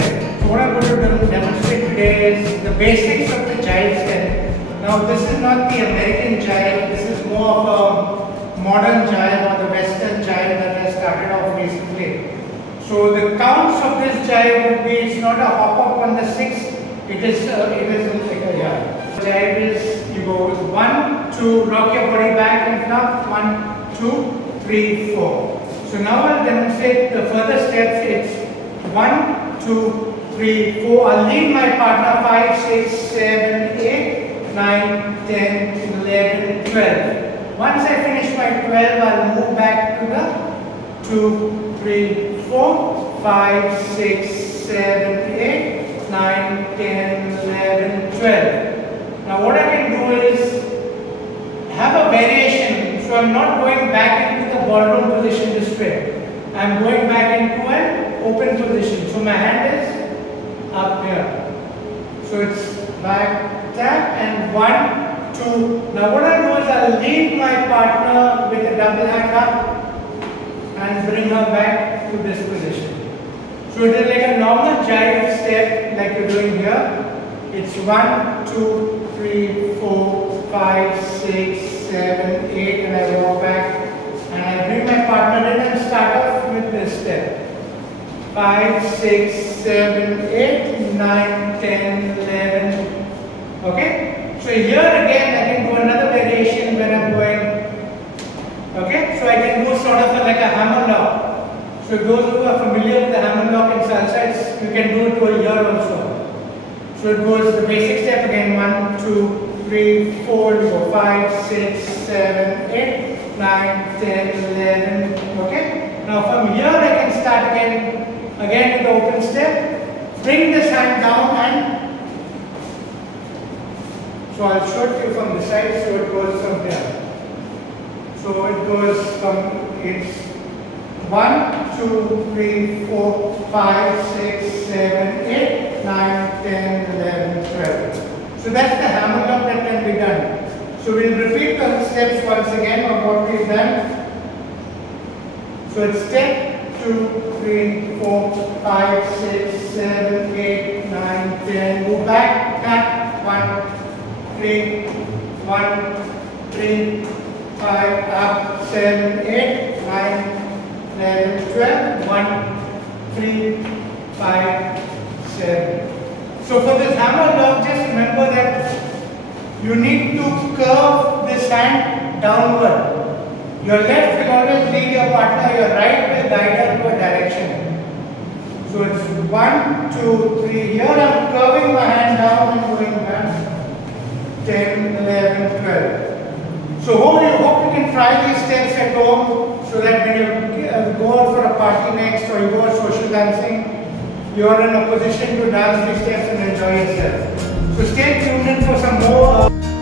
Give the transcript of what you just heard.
step. So what I'm going to demonstrate today is the basics of the jive step. Now this is not the American jive, this is more of a modern jive or the western jive that has started off recently. So the counts of this jive would be, it's not a hop up on the 6, it is like a jive is, you go with 1, 2, rock your body back and up, 1, 2, 3, 4. So now I'll demonstrate the further steps. It's 1, 2, 3, 4. I'll lead my partner 5, 6, 7, 8, 9, 10, 11, 12. Once I finish my 12, I'll move back to the 2, 3, 4, 5, 6, 7, 8, 9, 10, 11, 12. Now what I can do is have a variation. So I'm not going back into the ballroom position this way. I'm going back into an open position. So my hand is up here. So it's back, tap, and 1, 2. Now what I'll do is I'll lead my partner with a double hand up and bring her back to this position. So it is like a normal jive step like we're doing here. It's 1, 2, 3, 4, 5, 6, 7, 8, and I walk back and I bring my partner in and start off with this step. 5, 6, 7, 8, 9, 10, 11. Okay? So here again I can do another variation when I'm going. Okay? So I can do sort of like a hammer lock. So those who are familiar with the hammer lock in salsa, you can do it to a year also. So it goes the basic step again, 1, 2, 3, 4, you go 5, 6, 7, 8, 9, 10, 11. Okay? Now from here I can start again with the open step. Bring this hand down and so I'll show it to you from the side. So it goes from here. So it goes from, it's 1, 2, 3, 4, 5, 6, 7, 8, 9, 10, 11, 12. So that's the hammer lock that can be done. So we'll repeat the steps once again of what we've done. So it's step 2, 3, 4, 5, 6, 7, 8, 9, 10. Move back, tap, 1, 3, 1, 3, 5, up, 7, 8, 9, 11, 12, 1, 3, 5, 7. So for this hammer lock, just remember that you need to curve this hand downward. Your left will always lead your partner, your right will guide her to a direction. So it's 1, 2, 3. Here I'm curving my hand down and going back. 10, 11, 12. So hope you can try these steps at home so that when you go out for a party next or you go out social dancing, you are in a position to dance these steps and enjoy yourself. So stay tuned in for some more.